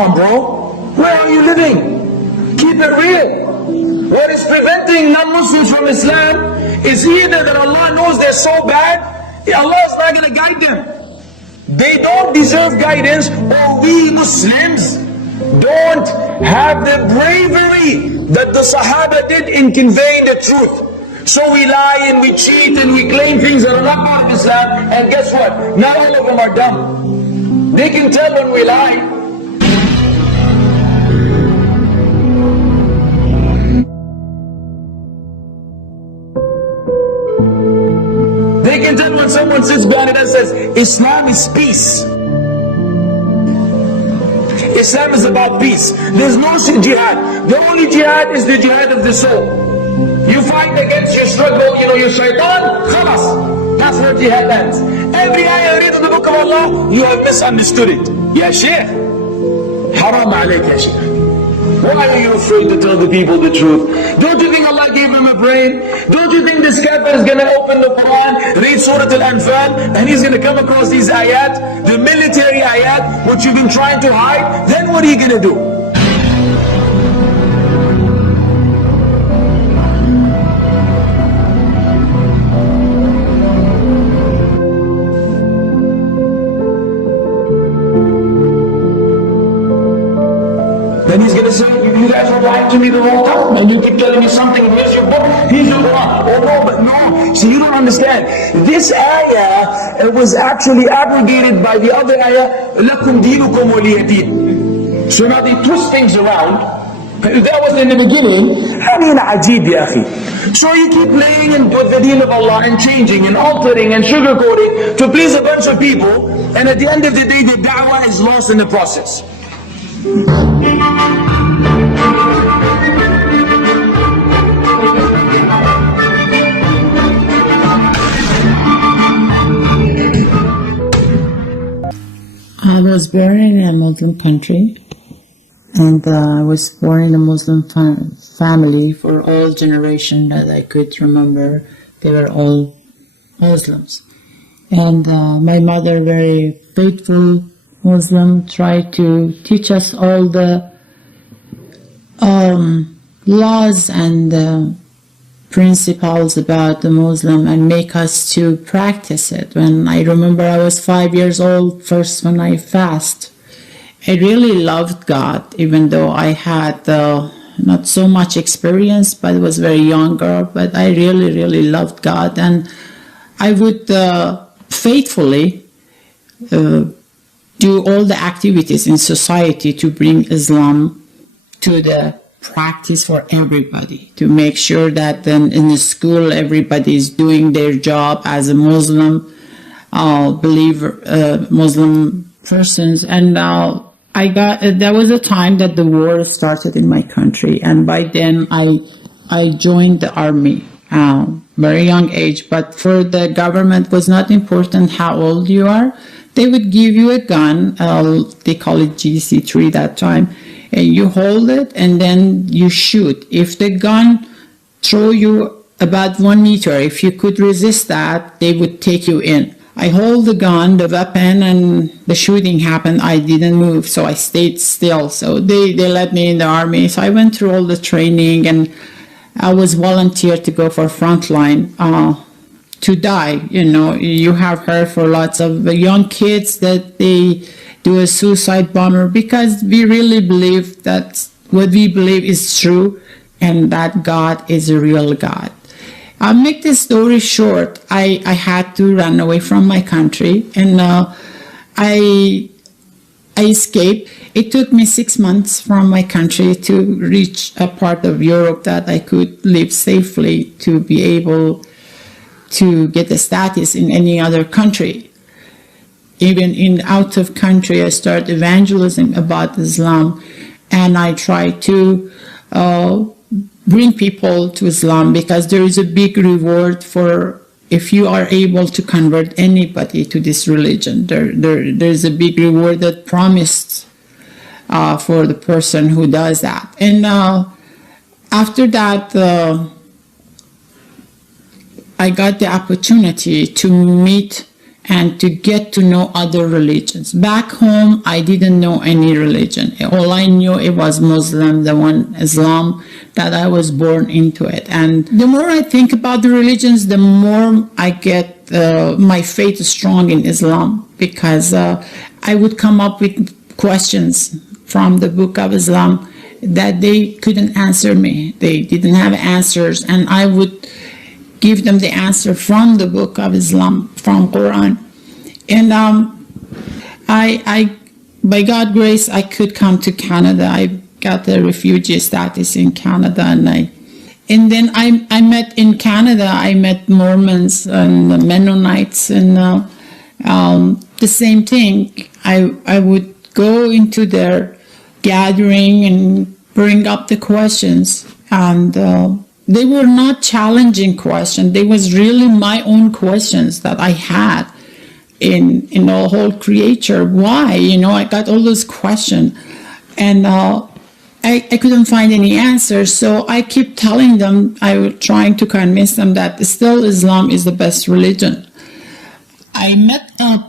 on, bro. Where are you living? Keep it real. What is preventing non-Muslims from Islam is either that Allah knows they're so bad, Allah is not going to guide them. They don't deserve guidance, or we Muslims don't have the bravery that the Sahaba did in conveying the truth. So we lie and we cheat and we claim things that are not part of Islam, and guess what? Not all of them are dumb. They can tell when we lie. They can tell when someone sits behind it and says, Islam is peace. Islam is about peace. There's no jihad. The only jihad is the jihad of the soul. You fight against your struggle, your shaitan, khalas. That's where jihad ends. Every ayah read in the book of Allah, you have misunderstood it. Ya Shaykh, haram alayk ya Shaykh. Why are you afraid to tell the people the truth? Don't you think Allah gave him a brain? Don't you think this kafir is going to open the Quran, read Surah Al-Anfal, and he's going to come across these ayat, the military ayat, which you've been trying to hide? Then what are you going to do? Then he's going to say, you guys were lying to me the whole time, and you keep telling me something, here's your book, here's your Quran. Oh no, but no, see, you don't understand. This ayah was actually abrogated by the other ayah, لَكُمْ دِينُكُمْ وَلِيَ دِينِ. So now they twist things around. That was in the beginning. I mean, ajib ya akhi. So you keep playing and with the deen of Allah and changing and altering and sugarcoating to please a bunch of people, and at the end of the day, the da'wah is lost in the process. I was born in a Muslim country, and I was born in a Muslim family. For all generations that I could remember, they were all Muslims. And my mother, very faithful Muslim, tried to teach us all the laws and principles about the Muslim and make us to practice it. When I remember I was 5 years old, first when I fast, I really loved God, even though I had not so much experience, but I was very young girl, but I really, really loved God. And I would faithfully do all the activities in society to bring Islam to the practice for everybody, to make sure that then in the school everybody is doing their job as a Muslim believer, Muslim persons. And there was a time that the war started in my country, and by then I joined the army, very young age. But for the government was not important how old you are. They would give you a gun, they call it GC3 that time, and you hold it and then you shoot. If the gun throw you about 1 meter, if you could resist that, they would take you in. I hold the gun, the weapon, and the shooting happened. I didn't move, so I stayed still. So they let me in the army. So I went through all the training, and I was volunteered to go for frontline. To die, you have heard for lots of young kids that they do a suicide bomber, because we really believe that what we believe is true and that God is a real God. I'll make this story short. I had to run away from my country, and I escaped. It took me 6 months from my country to reach a part of Europe that I could live safely, to be able to get a status in any other country. Even in out of country, I started evangelism about Islam, and I try to bring people to Islam, because there is a big reward for if you are able to convert anybody to this religion. There's a big reward that promised for the person who does that. And after that, I got the opportunity to meet and to get to know other religions. Back home, I didn't know any religion. All I knew, it was Muslim, the one Islam, that I was born into it. And the more I think about the religions, the more I get my faith strong in Islam, because I would come up with questions from the book of Islam that they couldn't answer me. They didn't have answers, and I would give them the answer from the book of Islam, from Quran. And I by God's grace, I could come to Canada. I got the refugee status in Canada, and then I met in Canada, I met Mormons and Mennonites, and the same thing. I would go into their gathering and bring up the questions, and they were not challenging questions. They was really my own questions that I had in the whole creature. Why? I got all those questions, and I couldn't find any answers. So I keep telling them, I was trying to convince them that still Islam is the best religion. I met a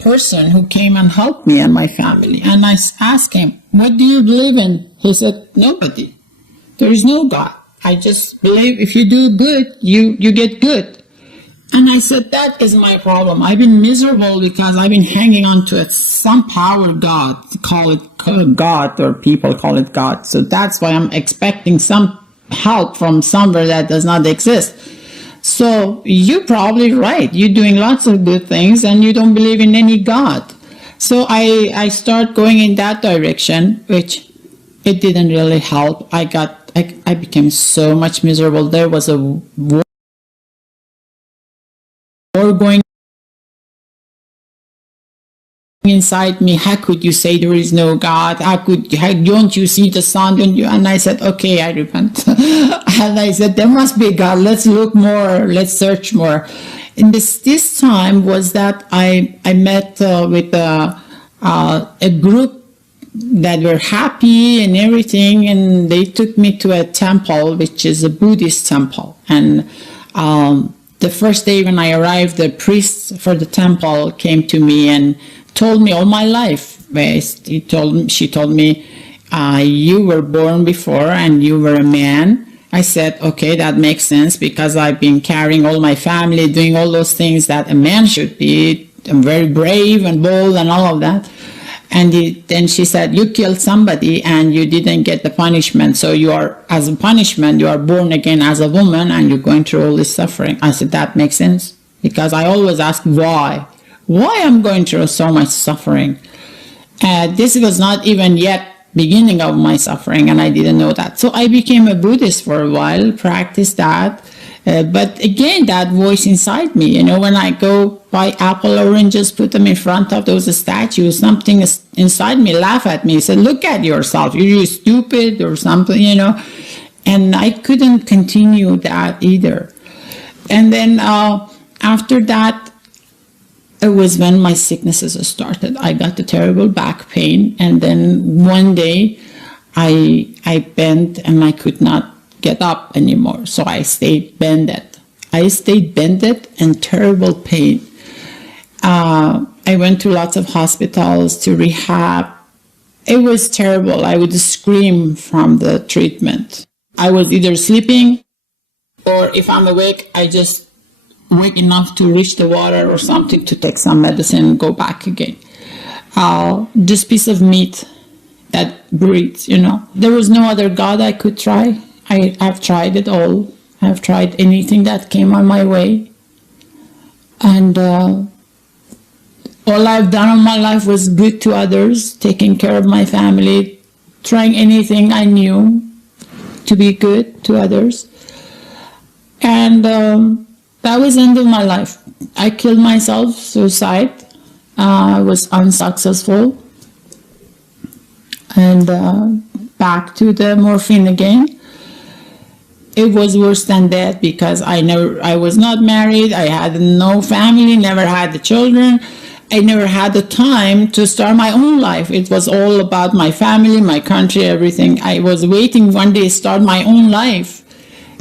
person who came and helped me and my family, and I asked him, what do you believe in? He said, nobody. There is no God. I just believe if you do good, you get good. And I said, that is my problem. I've been miserable because I've been hanging on to some power God, call it God, or people call it God. So that's why I'm expecting some help from somewhere that does not exist. So you're probably right. You're doing lots of good things and you don't believe in any God. So I start going in that direction, which it didn't really help. I became so much miserable. There was a war going inside me. How could you say there is no God? Don't you see the sun? Don't you? And I said, okay, I repent. And I said, there must be a God. Let's look more. Let's search more. And this time was that I met with a group that were happy and everything, and they took me to a temple, which is a Buddhist temple. And the first day when I arrived, the priest for the temple came to me and told me all my life. She told me, you were born before and you were a man. I said, okay, that makes sense, because I've been carrying all my family, doing all those things that a man should be. I'm very brave and bold and all of that. And then she said, you killed somebody and you didn't get the punishment. So you are, as a punishment, you are born again as a woman and you're going through all this suffering. I said, that makes sense. Because I always ask why. Why I'm going through so much suffering. This was not even yet beginning of my suffering, and I didn't know that. So I became a Buddhist for a while, practiced that. But again, that voice inside me, when I go buy apple, oranges, put them in front of those statues, something inside me laugh at me, say, look at yourself, you're stupid or something, And I couldn't continue that either. And then after that, it was when my sicknesses started. I got a terrible back pain, and then one day I bent and I could not get up anymore. So I stayed bended. And terrible pain. I went to lots of hospitals, to rehab. It was terrible. I would scream from the treatment. I was either sleeping, or if I'm awake, I just wake enough to reach the water or something to take some medicine and go back again. This piece of meat that breathes, There was no other God I could try. I've tried it all. I've tried anything that came on my way. And all I've done in my life was good to others, taking care of my family, trying anything I knew to be good to others. And that was the end of my life. I killed myself, suicide. I was unsuccessful. And back to the morphine again. It was worse than that, because I was not married. I had no family, never had the children. I never had the time to start my own life. It was all about my family, my country, everything. I was waiting one day to start my own life,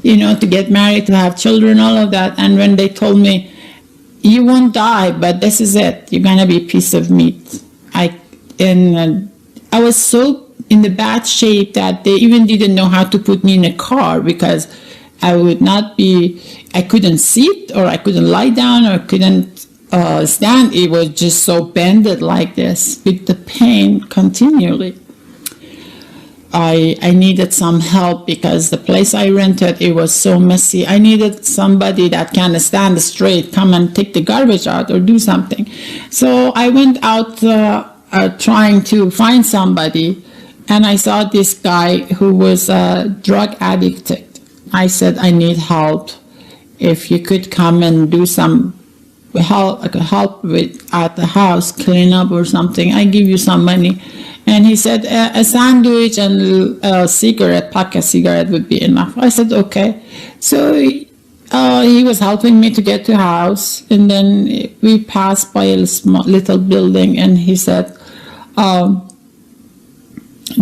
to get married, to have children, all of that. And when they told me, you won't die, but this is it. You're gonna be a piece of meat. I was so in the bad shape that they even didn't know how to put me in a car, because I couldn't sit, or I couldn't lie down, or couldn't stand. It was just so bended like this with the pain continually. I needed some help because the place I rented, it was so messy. I needed somebody that can stand straight, come and take the garbage out or do something. So I went out trying to find somebody, and I saw this guy who was drug addicted. I said, I need help. If you could come and do some help with at the house, clean up or something, I give you some money. And he said, a sandwich and a cigarette, pack a cigarette would be enough. I said, okay. So he was helping me to get to house, and then we passed by a small, little building, and he said, do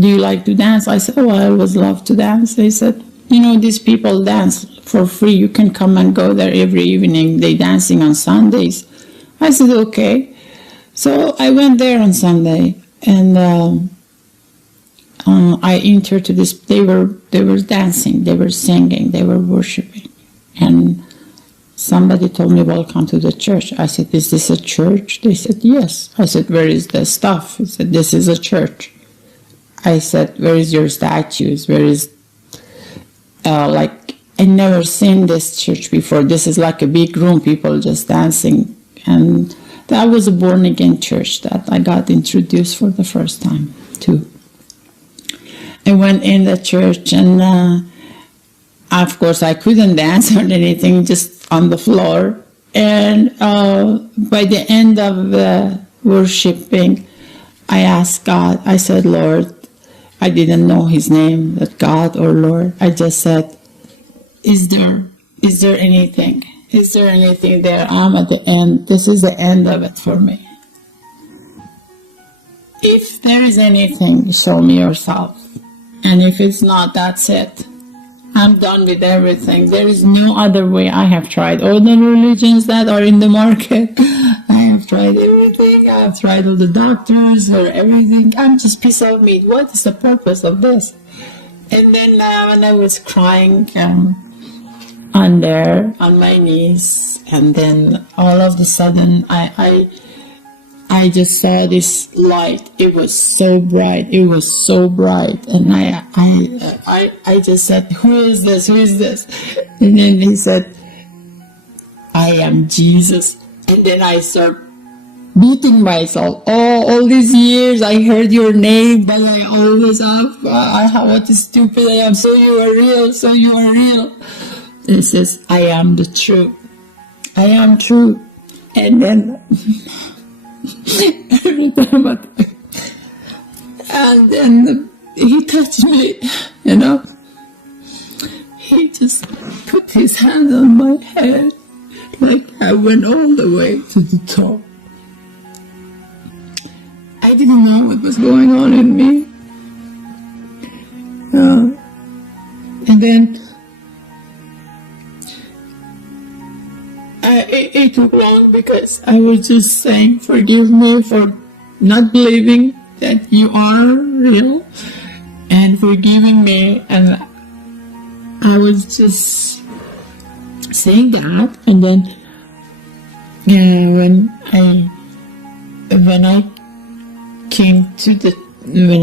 you like to dance? I said, oh, I always love to dance. He said, you know, these people dance for free. You can come and go there every evening. They dancing on Sundays. I said, okay. So I went there on Sunday, and I entered to this. They were dancing, they were singing, they were worshiping, and somebody told me, welcome to the church. I said, is this a church? They said, yes. I said, where is the stuff? He said, this is a church. I said, where is your statues? Where is, I never seen this church before. This is like a big room, people just dancing. And that was a born-again church that I got introduced for the first time to. I went in the church, and of course I couldn't dance or anything, just on the floor. And by the end of the worshiping, I asked God, I said, Lord, I didn't know his name, that God or Lord. I just said, is there anything? Is there anything there? I'm at the end. This is the end of it for me. If there is anything, show me yourself. And if it's not, that's it. I'm done with everything. There is no other way. I have tried all the religions that are in the market. I have tried everything. I have tried all the doctors or everything. I'm just piece of meat. What is the purpose of this? And then when I was crying on my knees, and then all of a sudden I just saw this light. It was so bright. It was so bright. And I just said, who is this? Who is this? And then he said, I am Jesus. And then I started beating myself. Oh, all these years I heard your name, but I always have, what a stupid I am. So you are real. So you are real. He says, I am the truth. I am true. And then every time and then he touched me, you know. He just put his hand on my head, like I went all the way to the top. I didn't know what was going on in me. And then it took long, because I was just saying, forgive me for not believing that you are real, and forgiving me. And I was just saying that. And then when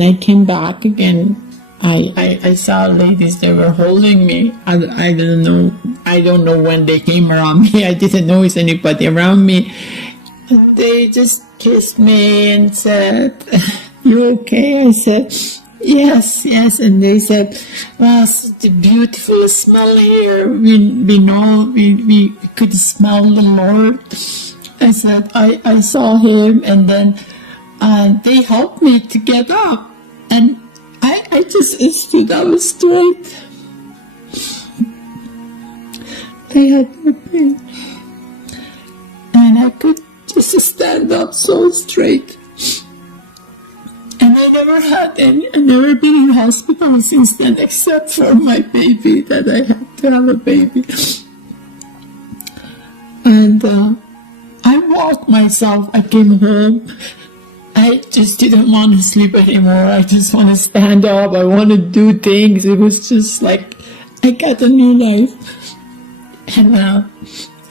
I came back again, I saw ladies, they were holding me. I don't know when they came around me. I didn't notice anybody around me. And they just kissed me and said, you okay? I said, yes. And they said, well, such a beautiful smell here. We know, we could smell the Lord. I said, I saw him, and then they helped me to get up. And I just stood up straight. I had no pain. And I could just stand up so straight. And I never been in hospital since then, except for my baby, that I had to have a baby. And shocked myself. I came home. I just didn't want to sleep anymore. I just want to stand up. I want to do things. It was just like I got a new life. And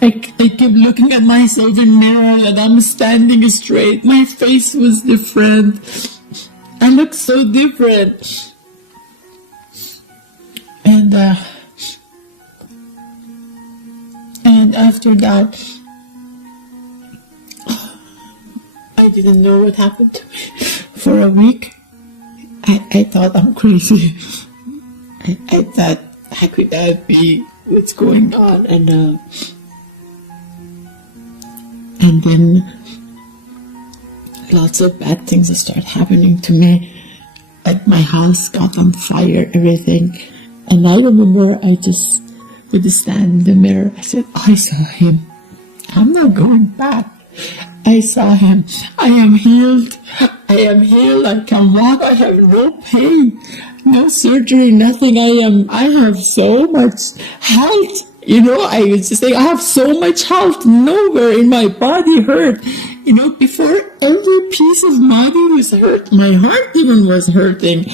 I kept looking at myself in the mirror and I'm standing straight. My face was different. I looked so different. And after that, I didn't know what happened to me. For a week, I thought I'm crazy. I thought, how could that be? What's going on? And then lots of bad things start happening to me. Like my house got on fire, everything. And I remember I just would stand in the mirror. I said, I saw him. I'm not going back. I saw him. I am healed. I am healed. I can walk. I have no pain, no surgery, nothing. I have so much health. I was just saying, I have so much health. Nowhere in my body hurt. Before every piece of my body was hurt. My heart even was hurting.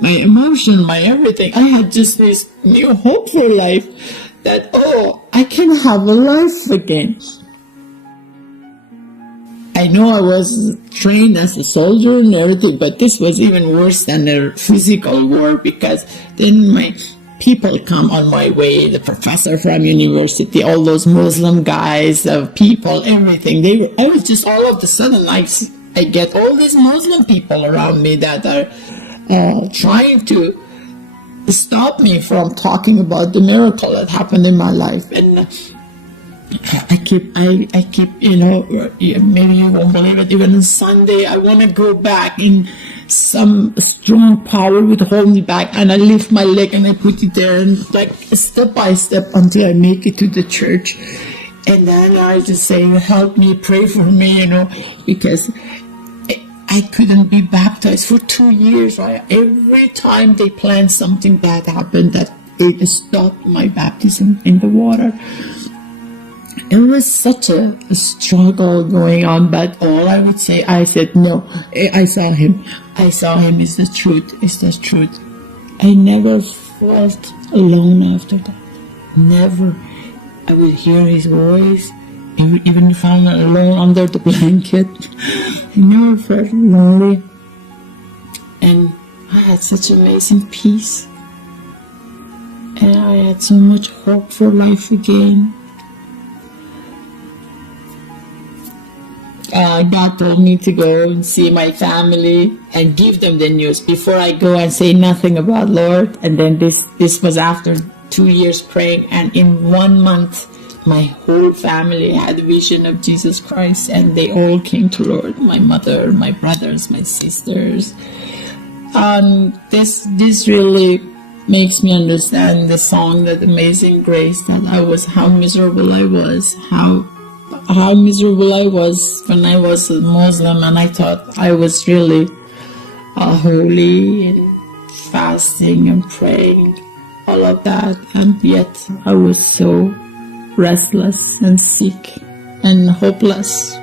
My emotion, my everything. I had just this new hope for life that, I can have a life again. I know I was trained as a soldier and everything, but this was even worse than a physical war because then my people come on my way, the professor from university, all those Muslim guys, people, everything. I was just all of a sudden, I get all these Muslim people around me that are trying to stop me from talking about the miracle that happened in my life. And I keep, maybe you won't believe it, even on Sunday, I want to go back and some strong power would hold me back, and I lift my leg and I put it there, and like step by step until I make it to the church. And then I just say, help me, pray for me, because I couldn't be baptized for 2 years, right? Every time they planned something bad happened, that it stopped my baptism in the water. It was such a struggle going on, but all I would say, I said, no, I saw him. I saw him. It's the truth. It's the truth. I never felt alone after that. Never. I would hear his voice, even if I'm alone under the blanket. I never felt lonely. And I had such amazing peace. And I had so much hope for life again. God told me to go and see my family and give them the news before I go and say nothing about Lord. And then this was after 2 years praying, and in 1 month my whole family had a vision of Jesus Christ, and they all came to Lord. My mother, my brothers, my sisters. This really makes me understand the song, that Amazing Grace, that how miserable I was, how miserable I was when I was a Muslim, and I thought I was really holy and fasting and praying, all of that, and yet I was so restless and sick and hopeless.